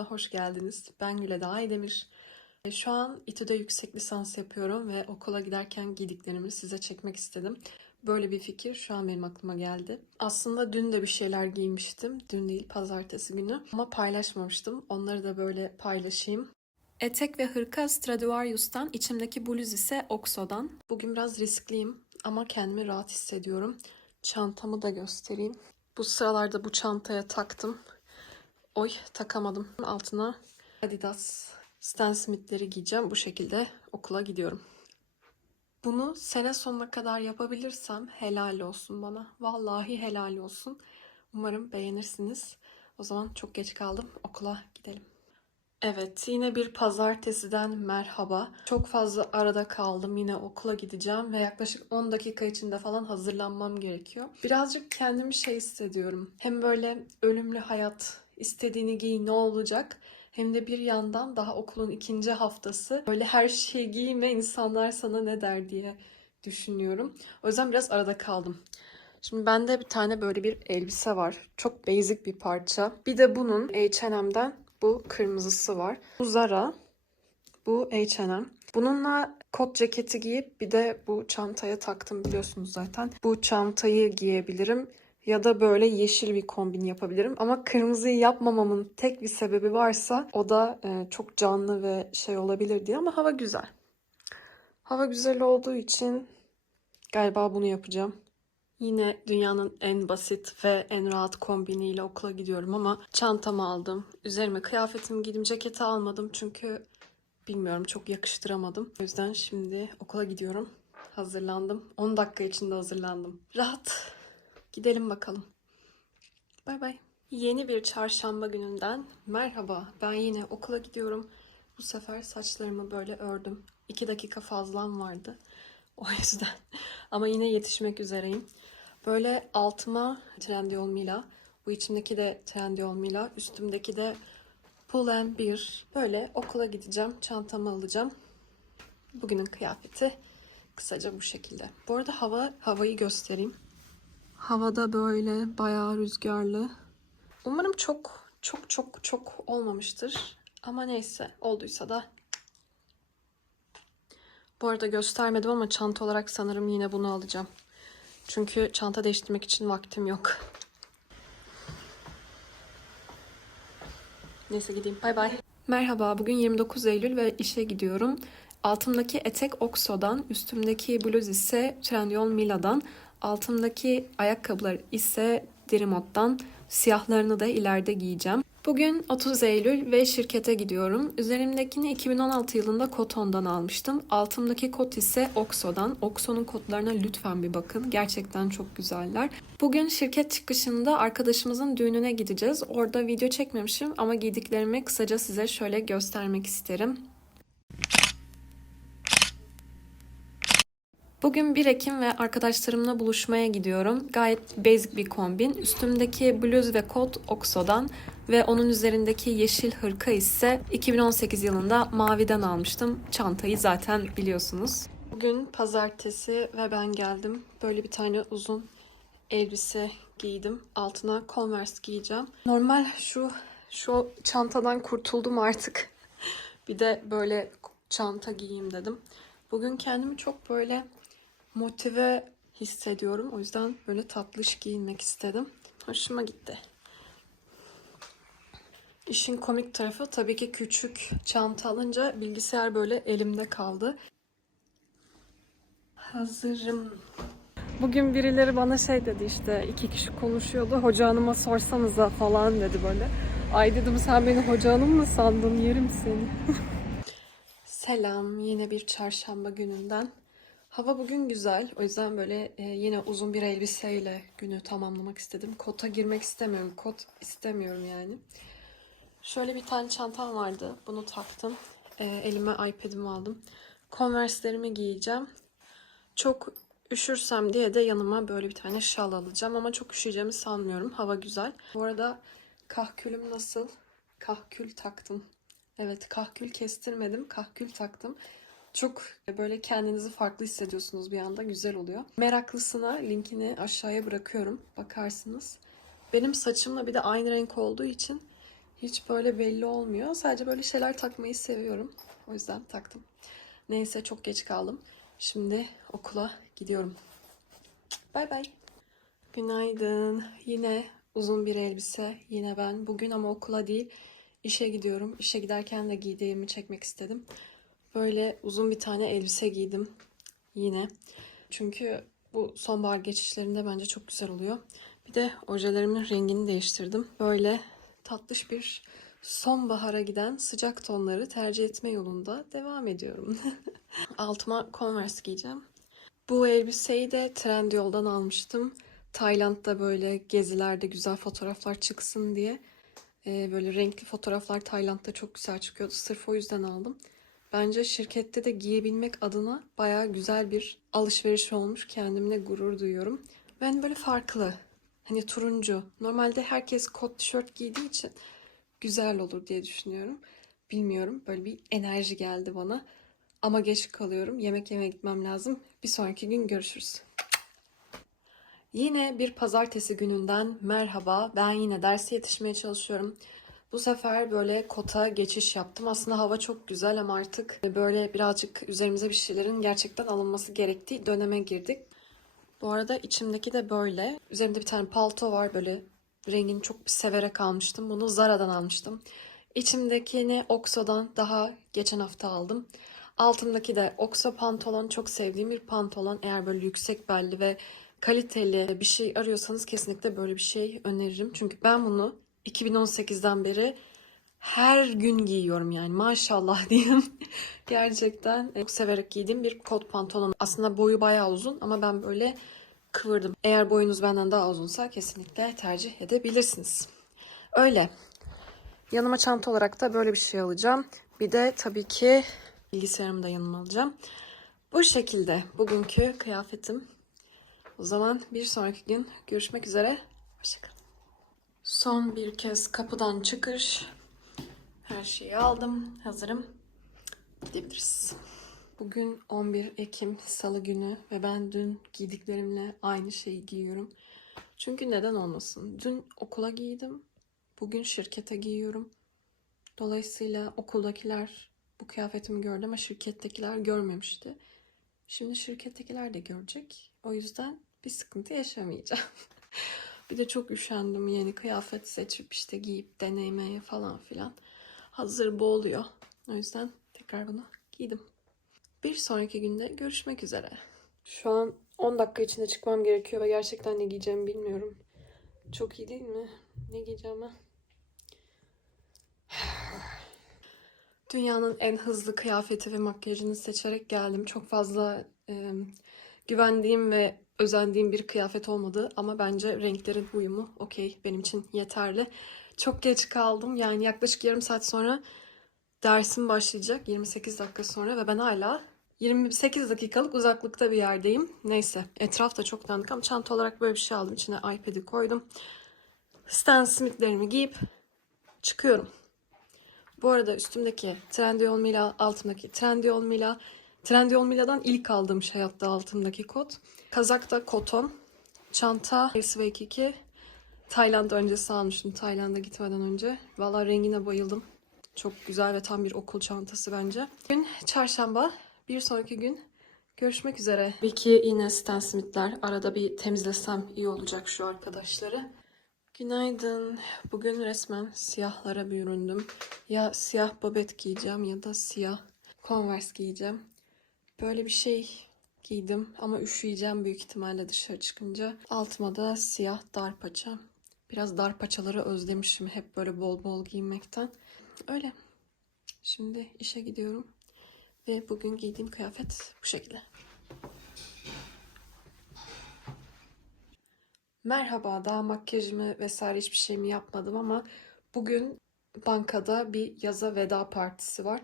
kanalımıza hoş geldiniz. Ben Güle Aydemir. E, Şu an İTÜ'de yüksek lisans yapıyorum ve okula giderken giydiklerimi size çekmek istedim. Böyle bir fikir şu an benim aklıma geldi. Aslında dün de bir şeyler giymiştim. Dün değil pazartesi günü. Ama paylaşmamıştım. Onları da böyle paylaşayım. Etek ve hırka Stradivarius'tan, içimdeki bluz ise Oxo'dan. Bugün biraz riskliyim ama kendimi rahat hissediyorum. Çantamı da göstereyim. Bu sıralarda bu çantaya taktım. Oy takamadım. Altına Adidas Stan Smith'leri giyeceğim. Bu şekilde okula gidiyorum. Bunu sene sonuna kadar yapabilirsem helal olsun bana. Vallahi helal olsun. Umarım beğenirsiniz. O zaman çok geç kaldım. Okula gidelim. Evet, yine bir pazartesiden merhaba. Çok fazla arada kaldım. Yine okula gideceğim ve yaklaşık 10 dakika içinde falan hazırlanmam gerekiyor. Birazcık kendimi şey hissediyorum. Hem böyle ölümlü hayat, istediğini giy ne olacak? Hem de bir yandan daha okulun ikinci haftası. Böyle her şeyi giyme insanlar sana ne der diye düşünüyorum. O yüzden biraz arada kaldım. Şimdi bende bir tane böyle bir elbise var. Çok basic bir parça. Bir de bunun H&M'den bu kırmızısı var. Bu Zara. Bu H&M. Bununla kot ceketi giyip bir de bu çantaya taktım biliyorsunuz zaten. Bu çantayı giyebilirim ya da böyle yeşil bir kombin yapabilirim. Ama kırmızıyı yapmamamın tek bir sebebi varsa o da e, çok canlı ve şey olabilir diye ama hava güzel. Hava güzel olduğu için galiba bunu yapacağım. Yine dünyanın en basit ve en rahat kombiniyle okula gidiyorum ama çantamı aldım. Üzerime kıyafetimi giydim. Ceketi almadım çünkü bilmiyorum çok yakıştıramadım. O yüzden şimdi okula gidiyorum. Hazırlandım. 10 dakika içinde hazırlandım. Rahat. Gidelim bakalım. Bay bay. Yeni bir çarşamba gününden merhaba. Ben yine okula gidiyorum. Bu sefer saçlarımı böyle ördüm. 2 dakika fazlam vardı. O yüzden. Ama yine yetişmek üzereyim. Böyle altıma Trendyol Mila. Bu içimdeki de Trendyol Mila. Üstümdeki de Pull and bir. Böyle okula gideceğim. Çantamı alacağım. Bugünün kıyafeti kısaca bu şekilde. Bu arada hava havayı göstereyim. Havada böyle bayağı rüzgarlı. Umarım çok çok çok çok olmamıştır. Ama neyse olduysa da. Bu arada göstermedim ama çanta olarak sanırım yine bunu alacağım. Çünkü çanta değiştirmek için vaktim yok. Neyse gideyim. Bay bay. Merhaba, bugün 29 Eylül ve işe gidiyorum. Altımdaki etek Oxo'dan, üstümdeki bluz ise Trendyol Mila'dan, altımdaki ayakkabılar ise Dirimot'tan, siyahlarını da ileride giyeceğim. Bugün 30 Eylül ve şirkete gidiyorum. Üzerimdekini 2016 yılında Koton'dan almıştım. Altımdaki kot ise Oxo'dan. Oxo'nun kotlarına lütfen bir bakın. Gerçekten çok güzeller. Bugün şirket çıkışında arkadaşımızın düğününe gideceğiz. Orada video çekmemişim ama giydiklerimi kısaca size şöyle göstermek isterim. Bugün 1 Ekim ve arkadaşlarımla buluşmaya gidiyorum. Gayet basic bir kombin. Üstümdeki bluz ve kot Oxo'dan ve onun üzerindeki yeşil hırka ise 2018 yılında maviden almıştım. Çantayı zaten biliyorsunuz. Bugün pazartesi ve ben geldim. Böyle bir tane uzun elbise giydim. Altına Converse giyeceğim. Normal şu şu çantadan kurtuldum artık. bir de böyle çanta giyeyim dedim. Bugün kendimi çok böyle motive hissediyorum. O yüzden böyle tatlış giyinmek istedim. Hoşuma gitti. İşin komik tarafı tabii ki küçük çanta alınca bilgisayar böyle elimde kaldı. Hazırım. Bugün birileri bana şey dedi işte iki kişi konuşuyordu. Hoca hanıma sorsanıza falan dedi böyle. Ay dedim sen beni hoca hanım mı sandın yerim seni. Selam yine bir çarşamba gününden. Hava bugün güzel. O yüzden böyle e, yine uzun bir elbiseyle günü tamamlamak istedim. Kota girmek istemiyorum. Kot istemiyorum yani. Şöyle bir tane çantam vardı. Bunu taktım. E, elime iPad'imi aldım. Converse'lerimi giyeceğim. Çok üşürsem diye de yanıma böyle bir tane şal alacağım. Ama çok üşüyeceğimi sanmıyorum. Hava güzel. Bu arada kahkülüm nasıl? Kahkül taktım. Evet kahkül kestirmedim. Kahkül taktım. Çok böyle kendinizi farklı hissediyorsunuz bir anda. Güzel oluyor. Meraklısına linkini aşağıya bırakıyorum. Bakarsınız. Benim saçımla bir de aynı renk olduğu için Hiç böyle belli olmuyor. Sadece böyle şeyler takmayı seviyorum. O yüzden taktım. Neyse çok geç kaldım. Şimdi okula gidiyorum. Bay bay. Günaydın. Yine uzun bir elbise. Yine ben. Bugün ama okula değil. işe gidiyorum. İşe giderken de giydiğimi çekmek istedim. Böyle uzun bir tane elbise giydim. Yine. Çünkü bu sonbahar geçişlerinde bence çok güzel oluyor. Bir de ojelerimin rengini değiştirdim. Böyle tatlış bir sonbahara giden sıcak tonları tercih etme yolunda devam ediyorum. Altıma Converse giyeceğim. Bu elbiseyi de Trendyol'dan almıştım. Tayland'da böyle gezilerde güzel fotoğraflar çıksın diye. Ee, böyle renkli fotoğraflar Tayland'da çok güzel çıkıyordu. Sırf o yüzden aldım. Bence şirkette de giyebilmek adına bayağı güzel bir alışveriş olmuş. Kendimle gurur duyuyorum. Ben böyle farklı. Hani turuncu. Normalde herkes kot tişört giydiği için güzel olur diye düşünüyorum. Bilmiyorum. Böyle bir enerji geldi bana. Ama geç kalıyorum. Yemek yemeye gitmem lazım. Bir sonraki gün görüşürüz. Yine bir pazartesi gününden merhaba. Ben yine derse yetişmeye çalışıyorum. Bu sefer böyle kota geçiş yaptım. Aslında hava çok güzel ama artık böyle birazcık üzerimize bir şeylerin gerçekten alınması gerektiği döneme girdik. Bu arada içimdeki de böyle. Üzerimde bir tane palto var böyle rengini çok severek almıştım. Bunu Zara'dan almıştım. İçimdekini Oxo'dan daha geçen hafta aldım. Altımdaki de Oxo pantolon çok sevdiğim bir pantolon. Eğer böyle yüksek belli ve kaliteli bir şey arıyorsanız kesinlikle böyle bir şey öneririm. Çünkü ben bunu 2018'den beri her gün giyiyorum yani maşallah diyeyim. Gerçekten çok severek giydiğim bir kot pantolon. Aslında boyu bayağı uzun ama ben böyle kıvırdım. Eğer boyunuz benden daha uzunsa kesinlikle tercih edebilirsiniz. Öyle. Yanıma çanta olarak da böyle bir şey alacağım. Bir de tabii ki bilgisayarımı da yanıma alacağım. Bu şekilde bugünkü kıyafetim. O zaman bir sonraki gün görüşmek üzere. Hoşçakalın. Son bir kez kapıdan çıkış. Her şeyi aldım. Hazırım. Gidebiliriz. Bugün 11 Ekim Salı günü ve ben dün giydiklerimle aynı şeyi giyiyorum. Çünkü neden olmasın? Dün okula giydim. Bugün şirkete giyiyorum. Dolayısıyla okuldakiler bu kıyafetimi gördü ama şirkettekiler görmemişti. Şimdi şirkettekiler de görecek. O yüzden bir sıkıntı yaşamayacağım. bir de çok üşendim yeni kıyafet seçip işte giyip denemeye falan filan. Hazır bu oluyor. O yüzden tekrar bunu giydim. Bir sonraki günde görüşmek üzere. Şu an 10 dakika içinde çıkmam gerekiyor ve gerçekten ne giyeceğimi bilmiyorum. Çok iyi değil mi? Ne giyeceğimi? Dünyanın en hızlı kıyafeti ve makyajını seçerek geldim. Çok fazla e, güvendiğim ve özendiğim bir kıyafet olmadı ama bence renklerin uyumu okey benim için yeterli. Çok geç kaldım yani yaklaşık yarım saat sonra dersim başlayacak 28 dakika sonra ve ben hala 28 dakikalık uzaklıkta bir yerdeyim. Neyse etraf da çok dağınık ama çanta olarak böyle bir şey aldım. İçine iPad'i koydum. Stan Smith'lerimi giyip çıkıyorum. Bu arada üstümdeki Trendyol Mila, altımdaki Trendyol Mila. Trendyol Mila'dan ilk aldığım şey hatta altımdaki kot. Kazak da koton. Çanta Swake 2. Tayland öncesi almıştım Tayland'a gitmeden önce. Valla rengine bayıldım. Çok güzel ve tam bir okul çantası bence. Bugün çarşamba. Bir sonraki gün görüşmek üzere. Belki yine Stan Smith'ler. Arada bir temizlesem iyi olacak şu arkadaşları. Günaydın. Bugün resmen siyahlara büründüm. Ya siyah babet giyeceğim ya da siyah Converse giyeceğim. Böyle bir şey giydim ama üşüyeceğim büyük ihtimalle dışarı çıkınca. Altıma da siyah dar paça. Biraz dar paçaları özlemişim hep böyle bol bol giymekten. Öyle. Şimdi işe gidiyorum. Ve bugün giydiğim kıyafet bu şekilde. Merhaba, daha makyajımı vesaire hiçbir şeyimi yapmadım ama bugün bankada bir yaza veda partisi var.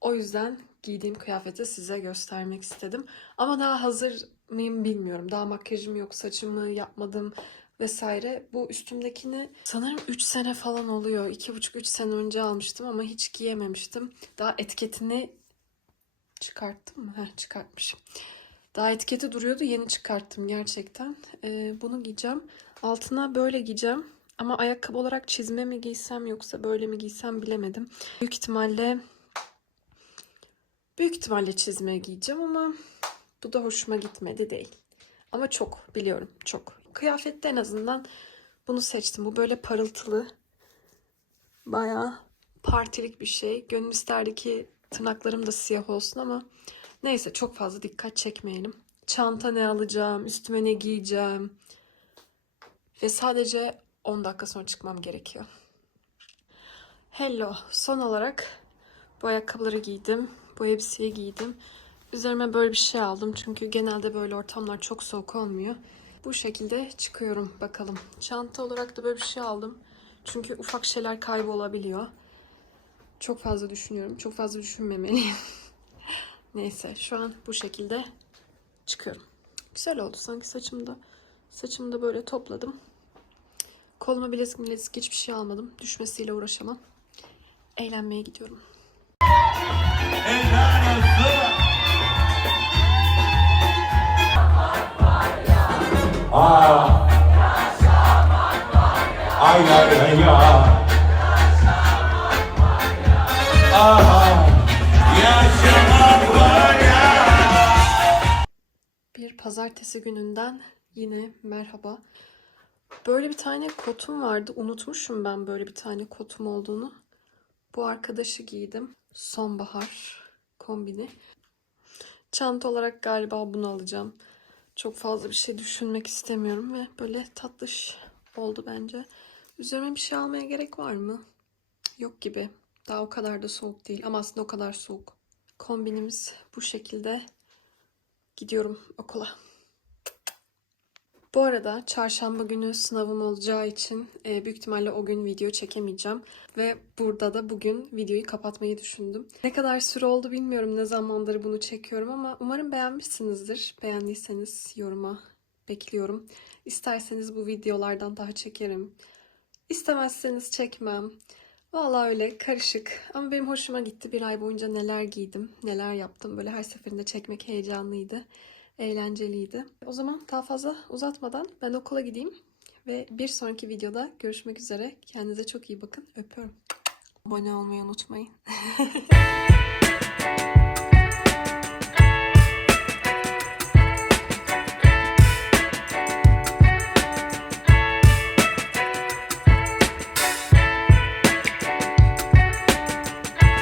O yüzden giydiğim kıyafeti size göstermek istedim. Ama daha hazır mıyım bilmiyorum. Daha makyajım yok, saçımı yapmadım vesaire. Bu üstümdekini sanırım 3 sene falan oluyor. 2,5-3 sene önce almıştım ama hiç giyememiştim. Daha etiketini çıkarttım mı? Heh, çıkartmışım. Daha etiketi duruyordu. Yeni çıkarttım gerçekten. Ee, bunu giyeceğim. Altına böyle giyeceğim. Ama ayakkabı olarak çizme mi giysem yoksa böyle mi giysem bilemedim. Büyük ihtimalle büyük ihtimalle çizme giyeceğim ama bu da hoşuma gitmedi değil. Ama çok biliyorum çok. Kıyafette en azından bunu seçtim. Bu böyle parıltılı. Bayağı partilik bir şey. Gönül isterdi ki tırnaklarım da siyah olsun ama neyse çok fazla dikkat çekmeyelim. Çanta ne alacağım, üstüme ne giyeceğim ve sadece 10 dakika sonra çıkmam gerekiyor. Hello. Son olarak bu ayakkabıları giydim. Bu elbiseyi giydim. Üzerime böyle bir şey aldım. Çünkü genelde böyle ortamlar çok soğuk olmuyor. Bu şekilde çıkıyorum bakalım. Çanta olarak da böyle bir şey aldım. Çünkü ufak şeyler kaybolabiliyor. Çok fazla düşünüyorum. Çok fazla düşünmemeliyim. Neyse şu an bu şekilde çıkıyorum. Güzel oldu sanki saçımda. Saçımı da böyle topladım. Koluma bilezik bilezik hiçbir şey almadım. Düşmesiyle uğraşamam. Eğlenmeye gidiyorum. Aa. Ay ay var ya. Bir pazartesi gününden yine merhaba. Böyle bir tane kotum vardı. Unutmuşum ben böyle bir tane kotum olduğunu. Bu arkadaşı giydim. Sonbahar kombini. Çanta olarak galiba bunu alacağım. Çok fazla bir şey düşünmek istemiyorum ve böyle tatlış oldu bence. Üzerime bir şey almaya gerek var mı? Yok gibi. Daha o kadar da soğuk değil ama aslında o kadar soğuk. Kombinimiz bu şekilde. Gidiyorum okula. Bu arada çarşamba günü sınavım olacağı için e, büyük ihtimalle o gün video çekemeyeceğim. Ve burada da bugün videoyu kapatmayı düşündüm. Ne kadar süre oldu bilmiyorum ne zamandır bunu çekiyorum ama umarım beğenmişsinizdir. Beğendiyseniz yoruma bekliyorum. İsterseniz bu videolardan daha çekerim. İstemezseniz çekmem. Vallahi öyle karışık ama benim hoşuma gitti. Bir ay boyunca neler giydim, neler yaptım. Böyle her seferinde çekmek heyecanlıydı, eğlenceliydi. O zaman daha fazla uzatmadan ben okula gideyim. Ve bir sonraki videoda görüşmek üzere. Kendinize çok iyi bakın. Öpüyorum. Abone olmayı unutmayın.